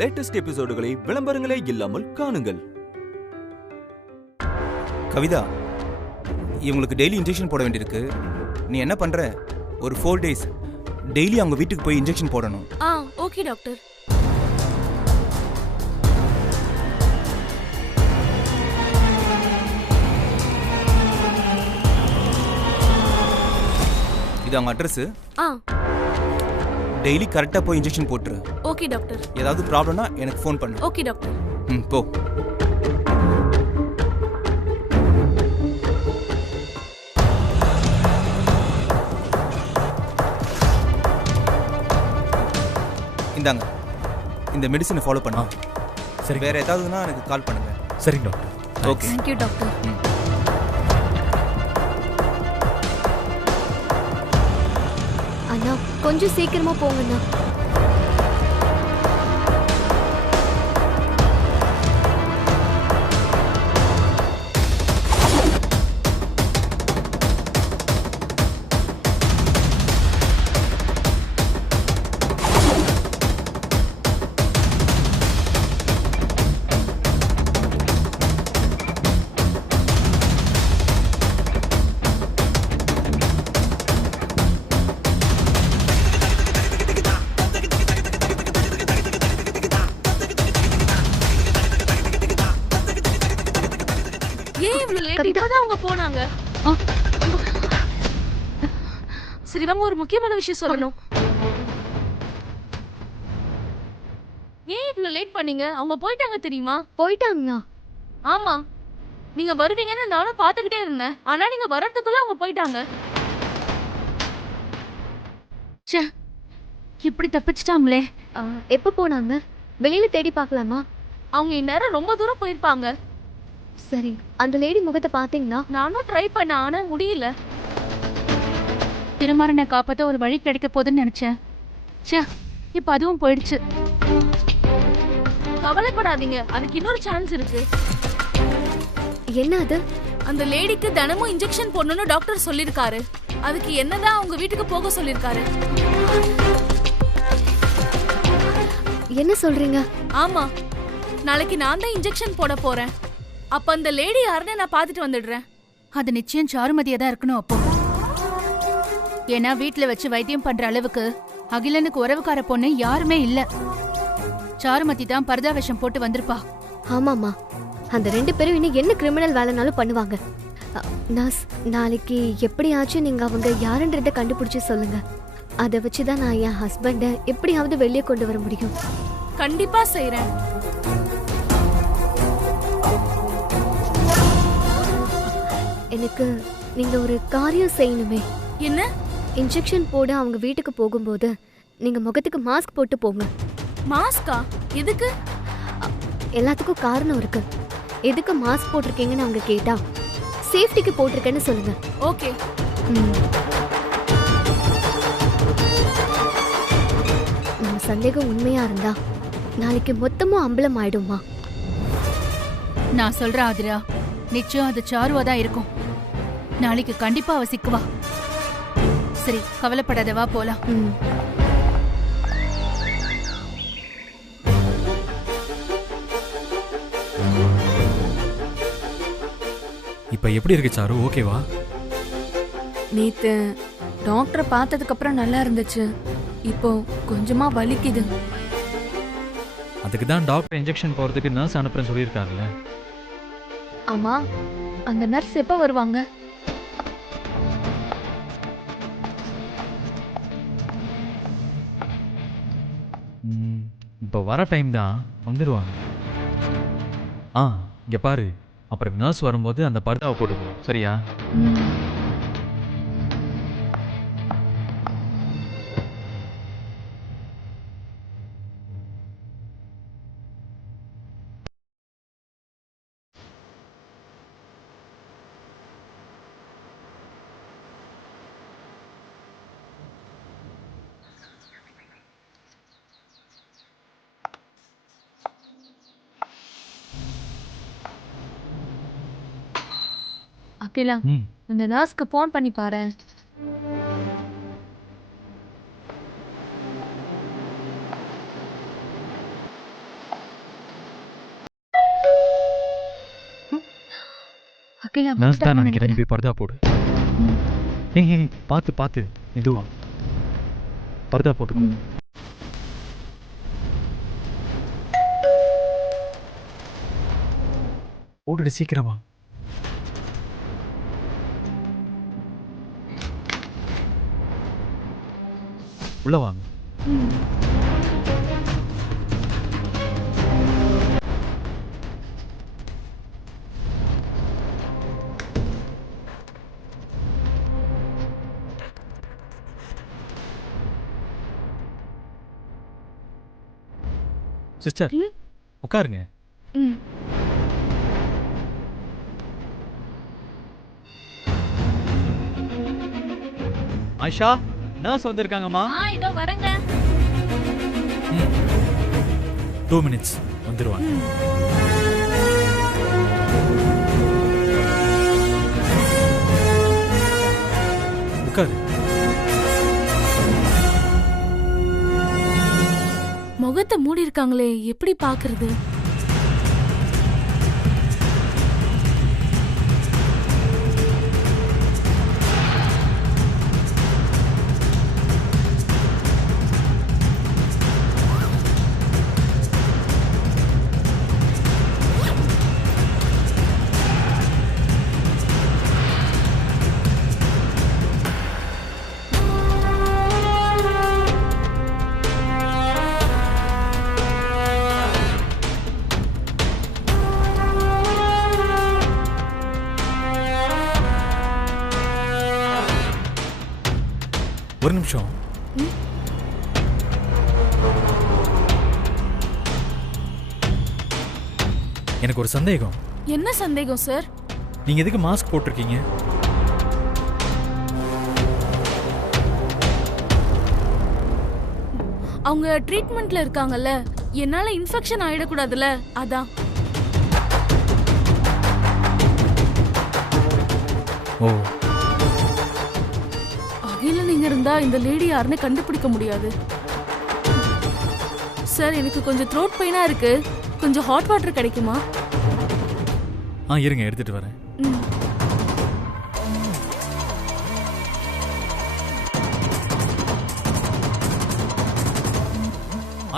Latest எபிசோடுகளை விளம்பரங்களே இல்லாமல் காணுங்கள். கவிதா, இவங்களுக்கு டெய்லி இன்ஜெக்ஷன் போட வேண்டியிருக்கு. நீ என்ன பண்ற? ஒரு 4 days டெய்லி அவங்க வீட்டுக்கு போய் இன்ஜெக்ஷன் போடணும். Okay doctor. இது அவங்க அட்ரஸ். டெய்லி கரெக்டா போய் இன்ஜெக்ஷன் போட்டுரு. Okay doctor. ஏதாவது ப்ராப்ளம்னா எனக்கு ஃபோன் பண்ணு. Okay doctor. போ. இந்தாங்க, இந்த மெடிசனை ஃபாலோ பண்ணா சரி. வேற ஏதாவதுன்னா எனக்கு கால் பண்ணுங்க. சரி doctor. Okay. Thank you doctor. அண்ணா கொஞ்சம் சீக்கிரமா போங்கண்ணா. அவங்க போனாங்க. சரி வாங்க, ஒரு முக்கியமான விஷயம் சொல்லணும். ஏன் இவ்வளவு லேட் பண்ணீங்க? அவங்க போயிட்டாங்க தெரியுமா? போயிட்டாங்களா? ஆமா, நீங்க வருவீங்கன்னு நானும் பாத்துக்கிட்டே இருந்தேன். ஆனா நீங்க வரதுக்குள்ள அவங்க போயிட்டாங்க. இப்படி தப்பிச்சிட்டாங்களே. எப்ப போனாங்க? வெளியில தேடி பார்க்கலாமா? அவங்க இந்நேரம் ரொம்ப தூரம் போயிருப்பாங்க. சரி, அந்த லேடி முகத்தை பாத்தீங்களா? நானும் ட்ரை பண்ண, ஆனா முடியல. திருமாறனை காப்பாத்த ஒரு வழி கிடைக்க போதுன்னு நினைச்சேன். இப்ப அதுவும் போயிடுச்சு. கவலைப்படாதீங்க, அதுக்கு இன்னொரு சான்ஸ் இருக்கு. என்ன அது? அந்த லேடிக்கு தினமும் இன்ஜெக்ஷன் போடணும்னு டாக்டர் சொல்லிருக்காரு. அதுக்கு என்னதான் அவங்க வீட்டுக்கு போக சொல்லிருக்காரு. என்ன சொல்றீங்க? ஆமா, நாளைக்கு நான் தான் இன்ஜெக்ஷன் போட போறேன். அப்ப அந்த லேடி யாருன்னு நான் பாத்துட்டு வந்துடுறேன். அது நிச்சயம் சாருமதியா தான் இருக்கணும். அப்போ ஏன்னா வீட்டுல வச்சு வைத்தியம் பண்ற அளவுக்கு அகிலனுக்கு உறவுக்கார பொண்ணு யாருமே இல்ல. சாருமதி தான் பரதா வேஷம் போட்டு வந்திருப்பா. ஆமாமா, அந்த 2 பேரும் இன்னும் என்ன கிரிமினல் வேலைனாலும் பண்ணுவாங்க. நர்ஸ், நாளைக்கு எப்படியாச்சும் நீங்க அவங்க யாருன்றத கண்டுபிடிச்சு சொல்லுங்க. அதை வச்சுதான் நான் என் ஹஸ்பண்ட எப்படியாவது வெளியே கொண்டு வர முடியும். கண்டிப்பா செய்றேன். எனக்கு நீங்க ஒரு காரியம் செய்யணுமே. என்ன? இன்ஜெக்ஷன் போட அவங்க வீட்டுக்கு போகும்போது நீங்க முகத்துக்கு மாஸ்க் போட்டு போங்க. மாஸ்கா? எதுக்கு? எல்லாத்துக்கும் காரணம் இருக்கு. எதுக்கு மாஸ்க் போட்டிருக்கீங்கன்னு அவங்க கேட்டா சேஃப்டிக்கு போட்டிருக்கேன்னு சொல்லுங்க. ஓகே. நம்ம சந்தேகம் உண்மையா இருந்தா நாளைக்கு மொத்தமும் அம்பலம் ஆயிடுமா? நான் சொல்றேன் ஆதிரா, நிச்சயம் அது சாருவா தான் இருக்கும். நாளைக்கு கண்டிப்பா அவ சிக்குவா. சரி, கவலைப்படாதவா, போலாம். இப்ப எப்படி இருக்கு சாரு? ஓகேவா? நேத்து டாக்டரை பார்த்ததுக்கு அப்புறம் நல்லா இருந்துச்சு. இப்போ கொஞ்சமா வலிக்குது. அதுக்கு தான் டாக்டர் இன்ஜெக்ஷன் போறதுக்கு நர்ஸ் அனுப்புறேன்னு சொல்லியிருக்காருல்ல. ஆமா, அந்த நர்ஸ் எப்ப வருவாங்க? இப்போ வர டைம் தான், வந்துடுவாங்க. இங்க பாரு, அப்புறம் நர்ஸ் வரும்போது அந்த பர்தாவை போட்டுக்கணும், சரியா? அகிலா, இந்த நர்ஸ்க்கு ஃபோன் பண்ணி பாரு. அகிலா நர்ஸ் தான் வந்துட்டாங்கன்னு நினைக்கிறேன், நீ போய் பர்தா போடு. ஏய் பார்த்து பார்த்து இதுவா பர்தா போட்டுக்கோ. போட்டுட்டு சீக்கிரமா. உள்ள வாங்க. சிஸ்டர் உட்காருங்க. ம். ஆயிஷா நர்ஸ் வந்திருக்காங்கம்மா. இதோ வரேங்க. 2 minutes வந்துருவாங்க. உட்காரு. முகத்தை மூடி இருக்காங்களே, எப்படி பாக்குறது? ஒரு நிமிஷம். எனக்கு ஒரு சந்தேகம். என்ன சந்தேகம் சார்? நீங்க எதுக்கு மாஸ்க் போட்டிருக்கீங்க? அவங்க ட்ரீட்மெண்ட்ல இருக்காங்கல்ல, என்னால இன்ஃபெக்ஷன் ஆயிடக்கூடாதுல்ல, அதான். ஓ, அகில நீங்க இருந்தா இந்த லேடி யாருன்னு கண்டுபிடிக்க முடியாது. சார், எனக்கு கொஞ்சம் த்ரோட் பெயினா இருக்கு, கொஞ்சம் ஹாட் வாட்டர் கிடைக்குமா? இருங்க எடுத்துட்டு வரேன். ம்.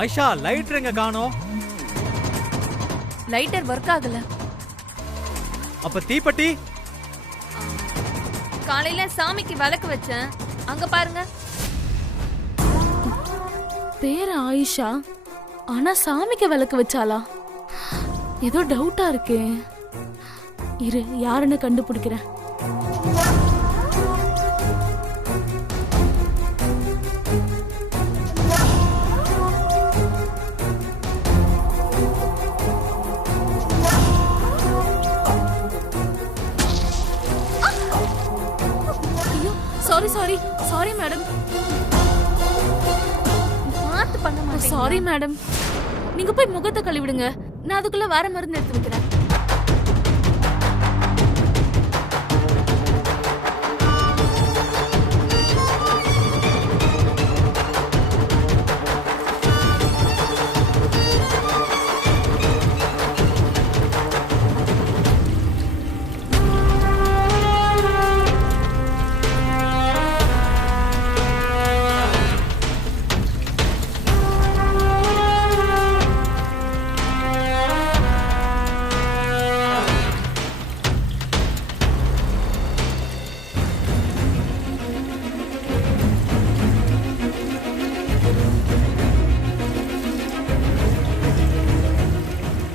ஆயிஷா லைட்டர் எங்க காணோம்? லைட்டர் ஒர்க் ஆகல. அப்ப தீப்பெட்டி? காலையில சாமிக்கு விளக்கு வச்சேன், அங்க பாருங்க. பேரு ஆயிஷா, ஆனா சாமிக்கு விளக்கு வச்சாளா? ஏதோ டவுட்டா இருக்கே. இரு, யாருன்னு கண்டுபிடிக்கிறேன். Sorry sorry madam. பார்த்து பண்ண மாட்டேன். சாரி மேடம், நீங்க போய் முகத்தை கழுவிடுங்க, நான் அதுக்குள்ள வேற மருந்து எடுத்து வைக்கிறேன்.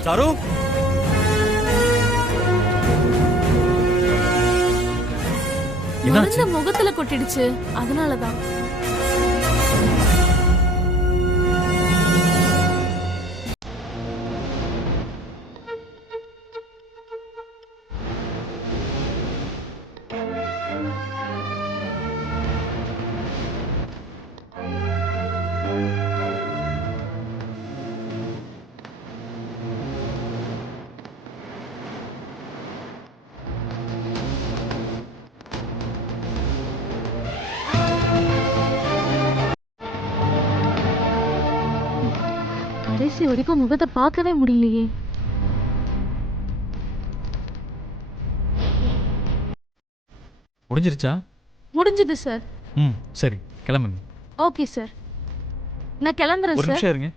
சாரு, மருந்து முகத்துல கொட்டிடுச்சு, அதனாலதான். கடைசி வரைக்கும் முகத்தை பார்க்கவே முடியலையே. முடிஞ்சிருச்சா? முடிஞ்சது சார். ம் சரி, கிளம்புங்க. ஓகே சார், நான் கிளம்புறேன் ஒரு சார். நிமிஷம் இருங்க.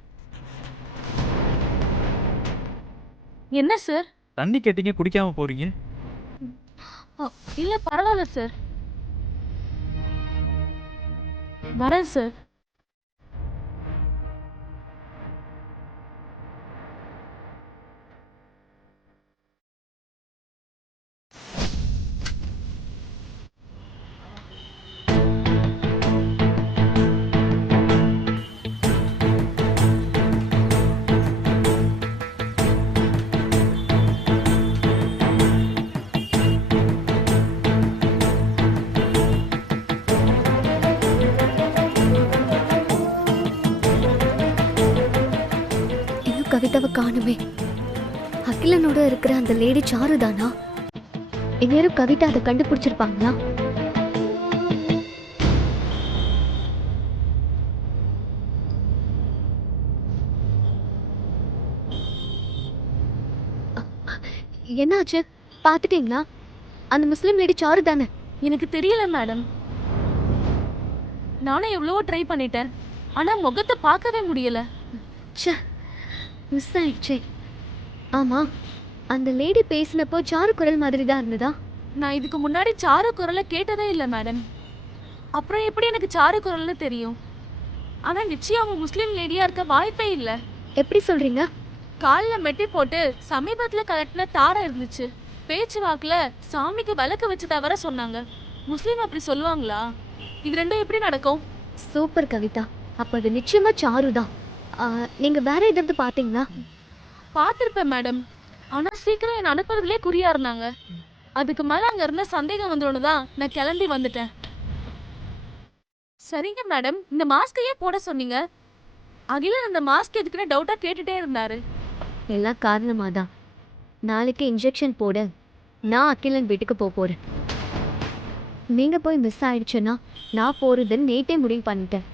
என்ன சார்? தண்ணி கேட்டீங்க, குடிக்காம போறீங்க. இல்ல பரவாயில்ல சார், வரேன் சார். இன்னும் கவிதாவை காணுமே. அகிலனோட இருக்கிற அந்த லேடி சாரு தானா? இந்நேரம் கவிதா அதை கண்டுபிடிச்சிருப்பாங்களா? என்னாச்சு, பாத்துட்டீங்களா? அந்த முஸ்லிம் லேடி சாரு தானே? எனக்கு தெரியல மேடம், நானே எவ்வளவோ ட்ரை பண்ணிட்டேன், ஆனா முகத்தை பார்க்கவே முடியல. ச்சே, மிஸ் ஆயிடுச்சே. ஆமா, அந்த லேடி பேசினப்போ சாரு குரல் மாதிரி தான் இருந்ததா? நான் இதுக்கு முன்னாடி சாரு குரலை கேட்டதே இல்லை மேடம். அப்புறம் எப்படி எனக்கு சாரு குரல்னு தெரியும்? ஆனா நிச்சயம் அவங்க முஸ்லீம் லேடியா இருக்க வாய்ப்பே இல்லை. எப்படி சொல்றீங்க? காலில் மெட்டி போட்டு சமீபத்துல கலட்டின தாரை இருந்துச்சு. பேச்சு வாக்குல சாமிக்கு விளக்கு வச்சு தவிர சொன்னாங்க. முஸ்லீம் அப்படி சொல்லுவாங்களா? இது ரெண்டும் எப்படி நடக்கும்? சூப்பர் கவிதா, அப்ப அது நிச்சயமா சாரு தான். நீங்க வேற எதாவது பாத்தீங்களா? பார்த்துருப்பேன் மேடம், ஆனா சீக்கிரம் என்னை அனுப்புறதுலேயே குறியா இருந்தாங்க. அதுக்கு மேல அங்க இருந்த சந்தேகம் வந்துடும் தான் நான் கிளம்பி வந்துட்டேன். சரிங்க மேடம், இந்த மாஸ்கையே போட சொன்னீங்க. அகிலன் அந்த மாஸ்க் எதுக்குன்னு டவுட்டா கேட்டுட்டே இருந்தாரு. எல்லாம் காரணமா தான். நாளைக்கு இன்ஜெக்ஷன் போட நான் அகிலன் வீட்டுக்கு போறேன். நீங்க போய் மிஸ் ஆயிடுச்சுன்னா நான் போறதுன்னு நேத்தே முடிவு பண்ணிட்டேன்.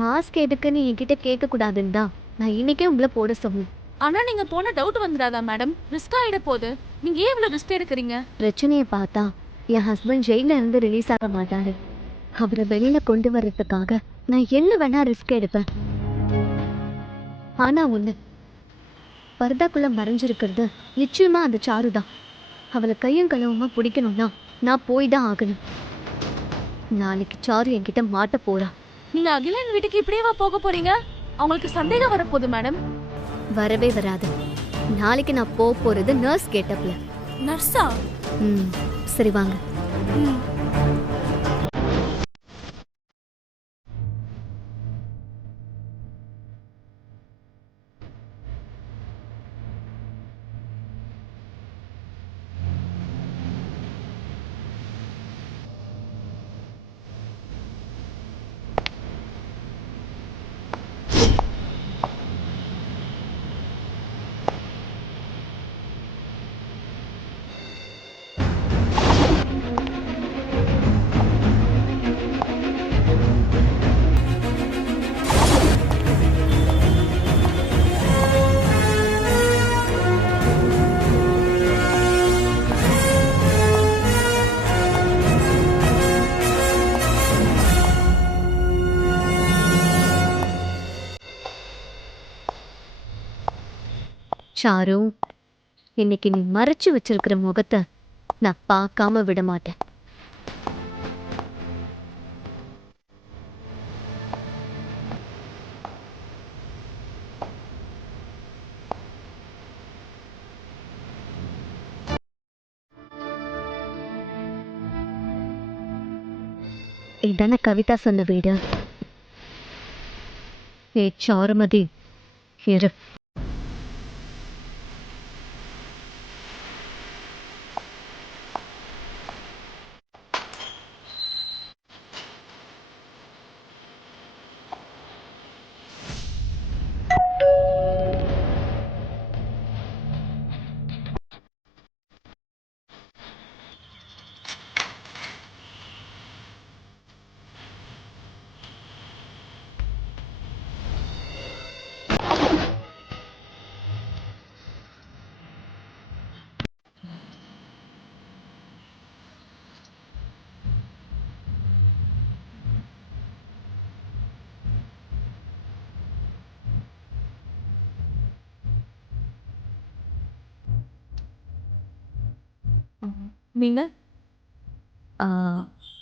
மாஸ்க் எதுக்குன்னு என்கிட்ட கேட்கக்கூடாதுன்னு தான் நான் இன்னைக்கே உங்களை போட சொன்னேன். ஆனா நீங்க போன டவுட் வந்துடாதா மேடம்? ரிஸ்க் ஆயிட போகுது. நீங்க ஏன் இவ்வளவு ரிஸ்க் எடுக்கிறீங்க? பிரச்சனையை பார்த்தா என் ஹஸ்பண்ட் ஜெயில இருந்து ரிலீஸ் ஆக மாட்டாரு. அவரை வெளியில கொண்டு வர்றதுக்காக நான் என்ன வேணா ரிஸ்க் எடுப்பேன். ஆனா ஒண்ணு, பர்தாக்குள்ள மறைஞ்சிருக்கிறது நிச்சயமா அந்த சாரு தான். அவளை கையும் களவுமா பிடிக்கணும்னா நான் போய் தான் ஆகணும். நாளைக்கு சாரு என்கிட்ட மாட்ட போறா. நீங்க அகிலன் வீட்டுக்கு இப்படியேவா போக போறீங்க? அவங்களுக்கு சந்தேகம் வரப்போகுது மேடம். வரவே வராது. நாளைக்கு நான் போறது நர்ஸ் கெட்டப்ல. நர்ஸா? சரி வாங்க. சாரு, இன்னைக்கு நீ மறைச்சு வச்சிருக்கிற முகத்தை நான் பார்க்காம விட மாட்டேன். இதான கவிதா சொன்ன வீடு. ஏ சாருமதி, இரு. நீங்க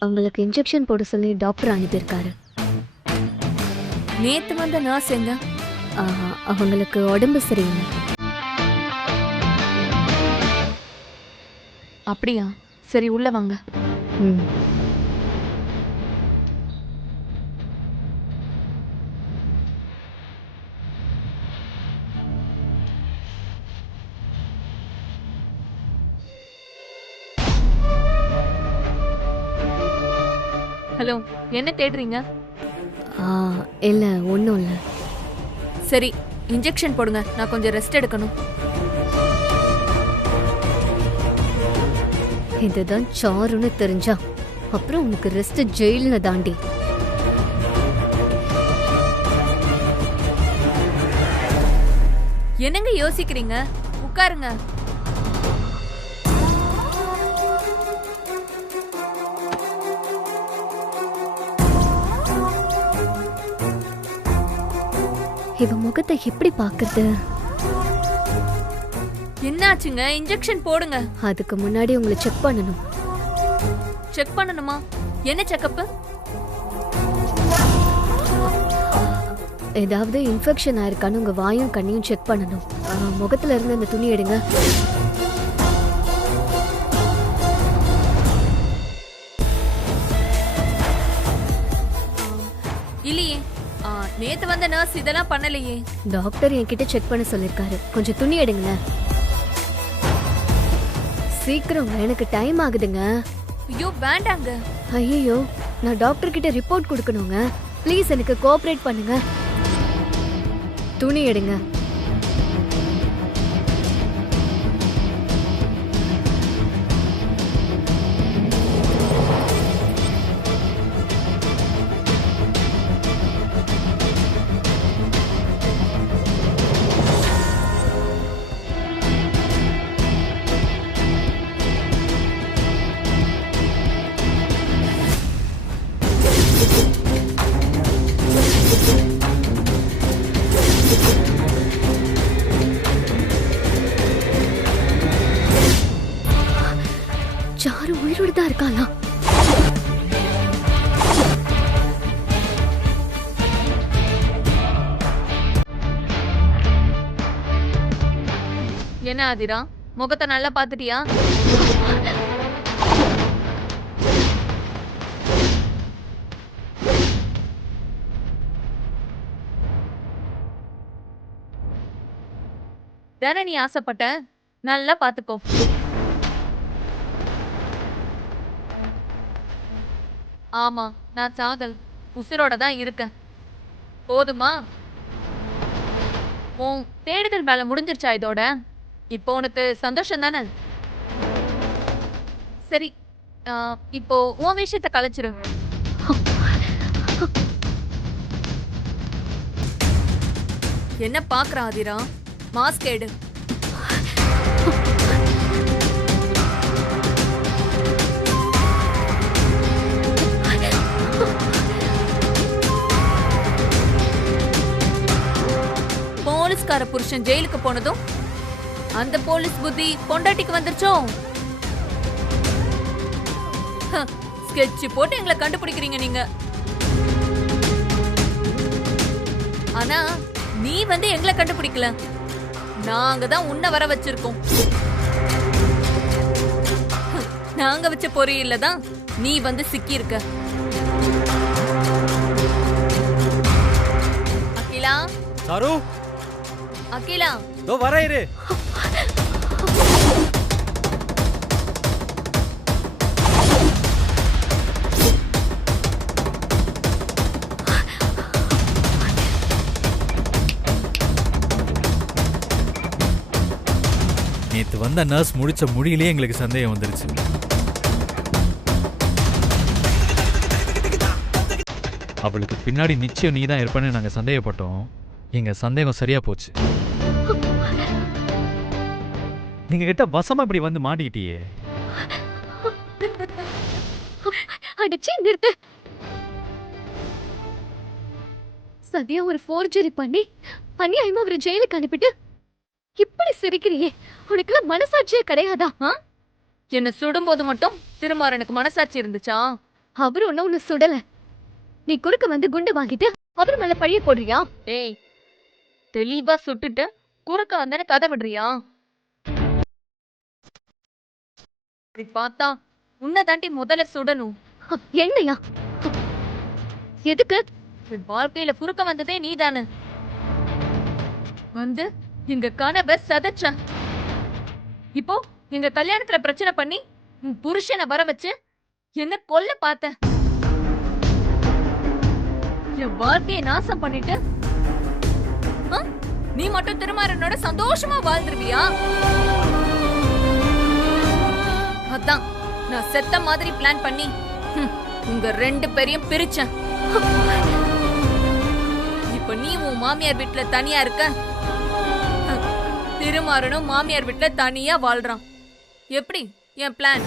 அவங்களுக்கு இன்ஜெக்ஷன் போட சொல்லி டாக்டர் அனுப்பியிருக்காரு. நேத்து வந்த நர்ஸ் எங்க? அவங்களுக்கு உடம்பு சரியில்லை. அப்படியா? சரி, உள்ள வாங்க. ம். ஹலோ, என்ன தேடுறீங்க? இல்லை, ஒன்றும் இல்லை. சரி, இன்ஜெக்ஷன் போடுங்க, நான் கொஞ்சம் ரெஸ்ட் எடுக்கணும். இதுதான் சாருன்னு தெரிஞ்சா அப்புறம் உனக்கு ரெஸ்ட் ஜெயில்னு தாண்டி. என்னங்க யோசிக்கிறீங்க? உட்காருங்க. இவ முகத்தை எப்படி பாக்குறது? என்னாச்சுங்க? இன்ஜெக்ஷன் போடுங்க. அதுக்கு முன்னாடி உங்களை செக் பண்ணணும். செக் பண்ணணுமா? என்ன செக்கப்? ஏதாவது இன்ஃபெக்ஷன் ஆயிருக்கான்னு உங்க வாயும் கண்ணையும் செக் பண்ணணும். முகத்துல இருந்து அந்த துணி எடுங்க. இல்லையே, நேத்து வந்த நர்ஸ் இதெல்லாம் பண்ணலையே. டாக்டர் என்கிட்ட செக் பண்ண சொல்லிருக்காரு. கொஞ்சம் துணி எடுங்க. சீக்கிரம், எனக்கு டைம் ஆகுதுங்க. ஐயோ வேண்டாங்க. ஐயோ, நான் டாக்டர் கிட்ட ரிப்போர்ட் கொடுக்கணுங்க. ப்ளீஸ் எனக்கு கோஆபரேட் பண்ணுங்க. துணி எடுங்க. சாரு உயிரோடு தான் இருக்காளா? என்ன ஆதிரா, முகத்தை நல்லா பாத்துட்டியா? தானே நீ ஆசைப்பட்ட? நல்லா பாத்துக்கோ. ஆமா, நான் சாகல், உசிரோட தான் இருக்கேன். போதுமா? உன் தேடுதல் வேலை முடிஞ்சிருச்சா இதோட? இப்போ உனக்கு சந்தோஷம் தானே? சரி, இப்போ உன் விஷயத்தை கலைச்சிரு. என்ன பாக்குற ஆதிரா? மாஸ்க் எடு. போலீஸ்கார புருஷன் ஜெயிலுக்கு போனதும் அந்த போலீஸ் புத்தி பொண்டாட்டிக்கு வந்துருச்சோ? ஸ்கெட்ச் போட்டு எங்களை கண்டுபிடிக்கிறீங்க நீங்க. ஆனா நீ வந்து எங்களை கண்டுபிடிக்கல, நாங்க தான் உன்னை வர வச்சிருக்கோம். நாங்க வச்ச பொறியில தான் நீ வந்து சிக்கி இருக்க. அகிலா, சாரு, அகிலா, தோ வர இரு. நேத்து வந்த நர்ஸ் முடிச்ச முடியிலே எங்களுக்கு சந்தேகம் வந்துருச்சு. அவளுக்கு பின்னாடி நிச்சயம் நீ தான் இருப்பேன்னு நாங்க சந்தேகப்பட்டோம். எங்க சந்தேகம் சரியா போச்சு. நீங்க கிட்ட வசமா இப்படி வந்து மாட்டிக்கிட்டியே. அடிச்சு நிறுத்து. சத்யா ஒரு ஃபோர்ஜரி பண்ணி அநியாயமா அவரை ஜெயிலுக்கு அனுப்பிட்டு இப்படி சிரிக்கிறியே, உனக்குலாம் மனசாட்சியே கிடையாதா? என்ன சுடும்போது மட்டும் திருமாறனுக்கு மனசாட்சி இருந்துச்சா? அவரு ஒன்னு சுடல. நீ குறுக்க வந்து குண்டு வாங்கிட்டு அவர் மேல பழிய போடுறியா? ஏய், தெளிவா சுட்டுட்டு குறுக்க வந்தேன்னு கதை விடுறியா? இப்படி பார்த்தா உன்னை தாண்டி முதல்ல சுடணும். என்னையா? எதுக்கு? என் வாழ்க்கையில குறுக்க வந்ததே நீதானு. வந்து எங்க கனவை சதைச்ச. இப்போ எங்க கல்யாணத்துல பிரச்சனை பண்ணி உன் புருஷனை வர வச்சு என்ன கொல்ல பார்த்த. என் வாழ்க்கையை நாசம் பண்ணிட்டு ஆ? நீ மட்டும் திருமாறனோட சந்தோஷமா வாழ்ந்துருவியா? அதான் நான் செத்த மாதிரி பிளான் பண்ணி உங்க 2 பேரையும் பிரிச்சேன். இப்ப நீ உன் மாமியார் வீட்டுல தனியா இருக்க, திருமாறனும் மாமியார் வீட்டுல தனியா வாழ்றான். எப்படி என் பிளான்?